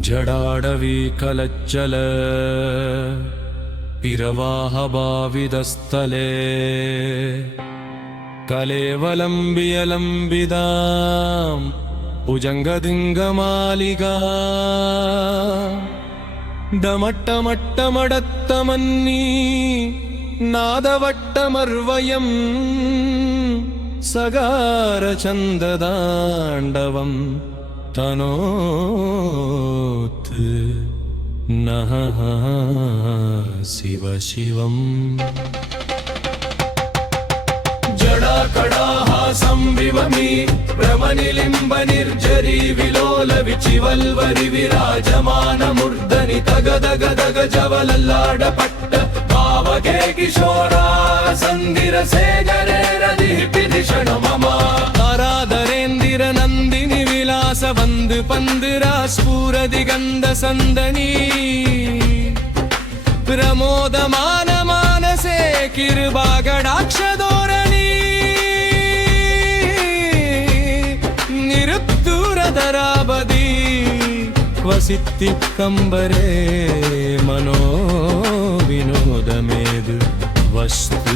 ಜಡಾಡವಿ ಕಲಚ್ಚಲ ಪಿರವಾಹಭಾವಿದಸ್ಥಲೆ ಕಲೇವಲಂಬಿಯಲಂಬಿದಾಂ ಭುಜಂಗದಿಂಗಮಾಲಿಗಾ ಡಮಟ್ಟಮಟ್ಟಮಡತ್ತಮನ್ನೀ ನಾದವಟ್ಟಮರ್ವಯಂ ಸಗಾರಚಂದದಾಂಡವಂ ತನೋತ್ ನಃ ಶಿವ ಶಿವಂ ಜಡಾಕಡಾಹ ಸಂವಿವಮಿ ಭ್ರಮನಿಲಿಂಬ ನಿರ್ಜರಿ ವಿಲೋಲ ವಿಚಿವಲ್ವರಿ ವಿರಾಜಮಾನ ಮೂರ್ಧನಿ ತಗದಗದಗ ಜವಲಲ್ಲಾಡ ಪಟ್ಟ ಭಾವಗೆ ಕಿಶೋರ ಸಂದಿರ ಸೇಗರೆ ರದಿ ಪಿದಿಷಣ ಮಮ ಆರಾಧರೇಂದಿರ ನಂದಿನಿ ವಿಲಾಸ ಬಂದು ಪಂದಿರ ಸ್ಫೂರದಿ ಗಂಧ ಸಂದನಿ ಪ್ರಮೋದಮಾನ ಮಾನಸೆ ಕಿರುಬಾಗಡಾಕ್ಷಧೋರಣಿ ನಿರುತ್ತೂರಧರಾಬದಿ ವಸಿತ್ತಿ ಕಂಬರೆ ಮನೋ ವಿನೋದ ಮೇದು ವಸ್ತು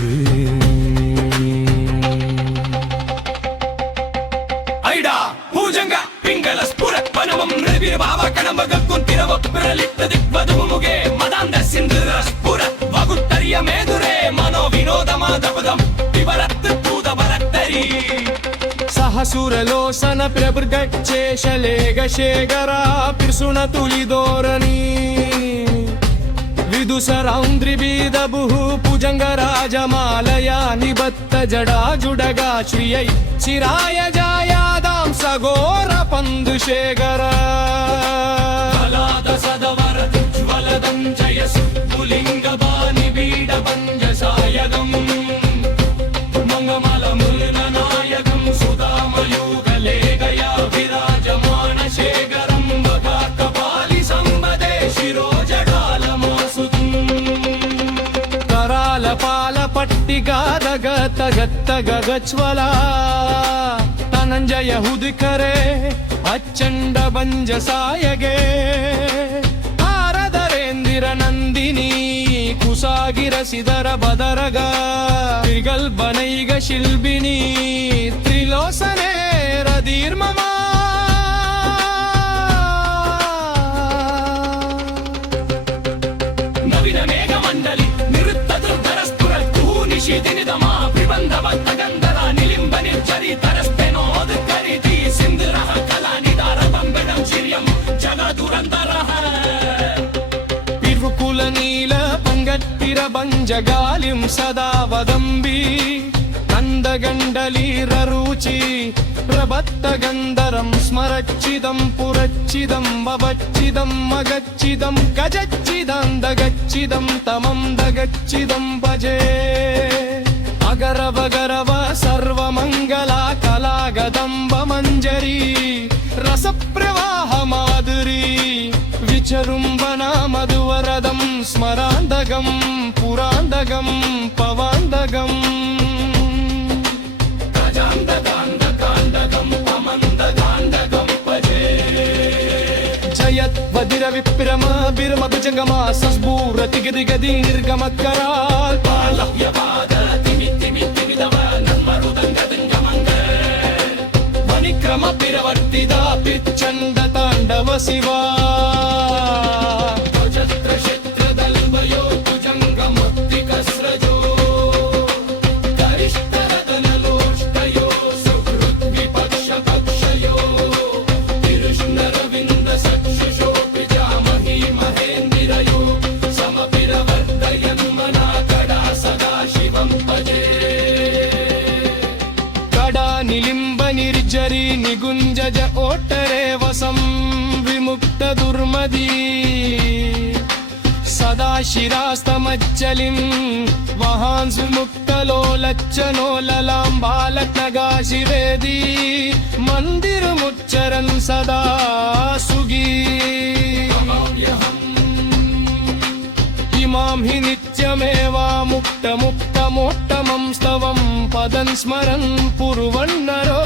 ಐಡಾ ಭುಜಂಗ ಪಿಂಗಲ ಸ್ಫುರ ಪನವಂ ರವಿರ ಭಾವ ಕಣಂಬ ಕುಂತಿರವ ಪ್ರಲಿಪ್ತ ದಿಗ್ವಧುಮುಗೆ ಮದಾಂಧ ಸಿಂಧುರ ಸ್ಫುರ ವಗುತ್ತರಿಯ ಮೇದುರೆ ಮನೋ ವಿನೋದ ಮಾಧವದಂ ವಿವರತ್ ತೂದ ಬರತ್ತರಿ ಸಹಸುರಲೋಸನ ಪ್ರಭೃಗಚ್ಚೇಶಲೇಗ ಶೇಖರ ಪಿರ್ಸುಣ ತುಲಿದೋರಣಿ ವಿದುಸರೌಂದ್ರಿ ಬೀದ ಬುಹು ಭುಜಂಗ ರಾಜಮಾಲಯ ನಿಬತ್ತ ಜಡಾ ಜುಡಗ ಶ್ರೀಯೈ ಚಿರಾಯ ಜಾಯಾದಾಂ ಸಗೋರ ಪಂದು ಶೇಖರ ಫಲಾದ ಸದವರ ಜ್ವಲದಂ ಜಯಸು ಪುಲಿಂಗ ಬಾನಿ ಬೀಡ ಪಂಜ ಸಾಯಗಂ ಮಂಗಮಲ ಮುಲ್ನ ನಾಯಕಂ ಸುಧಾಮಯೂಗಲೇಗಯ ವಿರಾಜಮಾನ ಶೇಖರಂ ಬಗಾ ಕಪಾಲಿ ಸಂಬದೆ ಶಿರೋ ಜಡಾಲ ಮಾಸುತಂ ಕರಾಲ ಪಾಲ ಪಟ್ಟಿಗಾದಗ ತಗತ್ತ ಗಗಚ್ವಲ ಧನಂಜಯ ಹುದುಕರೆ ಅಚ್ಚಂಡ ಬಂಜ ಸಾಯಗೆ ಆರದರೇಂದಿರ ನಂದಿನಿ ಕುಸಾಗಿರಸಿದರ ಬದರಗ ತ್ರಿಗಲ್ಬನೈಗ ಶಿಲ್ಬಿನಿ ತ್ರಿಲೋಸನೆ ರದೀರ್ಮಮ ನವಿನ ಮೇಘ ಮಂಡಲಿ ನಿರುತ್ತ ದುರ್ಧರ ಸ್ಫುರ ನಿಷಿದಿನಿದಮ ಪ್ರಬಂಧವಂತ ಗಂಧರ ನಿಲಿಂಬ ನಿರ್ಜರಿ ತರಸ್ತೆನೋದ್ ಕರಿತಿ ಸಿಂಧುರಹ ಕಲಾ ನಿದಾರ ಬಂಬೆಡಂ ಶಿರ್ಯಂ ಜಗ ದುರಂಧರಃ ಪಿರುಕುಲ ನೀಲ ಪಂಗಟ್ಟಿರ ಬಂಜಗಾಲಿಂ ಸದಾ ವದಂಬಿ ಕಂದಗಂಡಲೀರರುಚಿ ಪ್ರಬತ್ತ ಗಂಧರಂ ಸ್ಮರಚ್ಚಿದಂ ಪುರಚ್ಚಿದಂ ಮವಚ್ಚಿದಂ ಮಗಚ್ಚಿದಂ ಗಜಚ್ಚಿದಂ ದಗಚ್ಚಿದಂ ತಮಂ ದಗಚ್ಚಿದಂ ಭಜೆ ಅಗರವಗರವ ಸರ್ವಮಂಗಲ ಕಲಾಗದಂಬ ಮಂಜರಿ ರಸಪ್ರವಾಹ ಮಾಧುರಿ ವಿಚರುಂಬನ ಮಧುವರದಂ ಸ್ಮರಾಂಧಗಂ ಪುರಾಂಧಗಂ ಪವಾಂಧಗಂ ಜಯದ್ವದಿರ ವಿಪ್ರಮ ಬಿರಮ ಭುಜಂಗಮ ಸಸ್ಫೂರ ತಿಗದಿಗದಿ ನಿರ್ಗಮಕರಾಲ್ ಪಾಲವ್ಯವಾದ ತಿಮಿ ತಿಮಿ ತಿಮಿದವ ನನ್ಮರುದಂಗದಿಂಗಮಂಗ ಮಣಿಕ್ರಮ ಪಿರವರ್ತಿದ ಪಿಚ್ಚಂಡ ತಾಂಡವ ಶಿವ ನಿಲಿಂಬ ನಿರ್ಜರಿ ನಿಗುಂಜಜ ಓಟರೆ ವಸಂ ವಿಮುಕ್ತ ದುರ್ಮದಿ ಸದಾ ಶಿರಾಸ್ತಮಚ್ಚಲಿಂ ವಹಾನ್ ಸುಮುಕ್ತ ಲೋಲಚ್ಚನೋಲಲಾಂ ಬಾಲಕ್ನಗಾ ಶಿವೇದಿ ಮಂದಿರ ಮುಚ್ಚರನ್ ಸದಾ ಸುಗೀ ಇಮಾಂ ಹಿ ನಿತ್ಯಮೇವಾ ಮುಕ್ತ ಮುಕ್ತ ಮೋಟ್ಟಮಂ ಸ್ತವಂ ಪದಂ ಸ್ಮರನ್ ಪುರುವನ್ನರೋ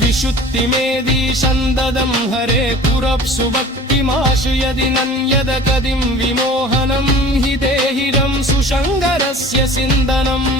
ವಿಶ್ವ शुत्तिमेदीशन्ददं हरे पुरप्सु भक्तिमाशु यदि नन्यदकदिं विमोहनं हि देहिरं सुशङ्करस्य सिन्दनम्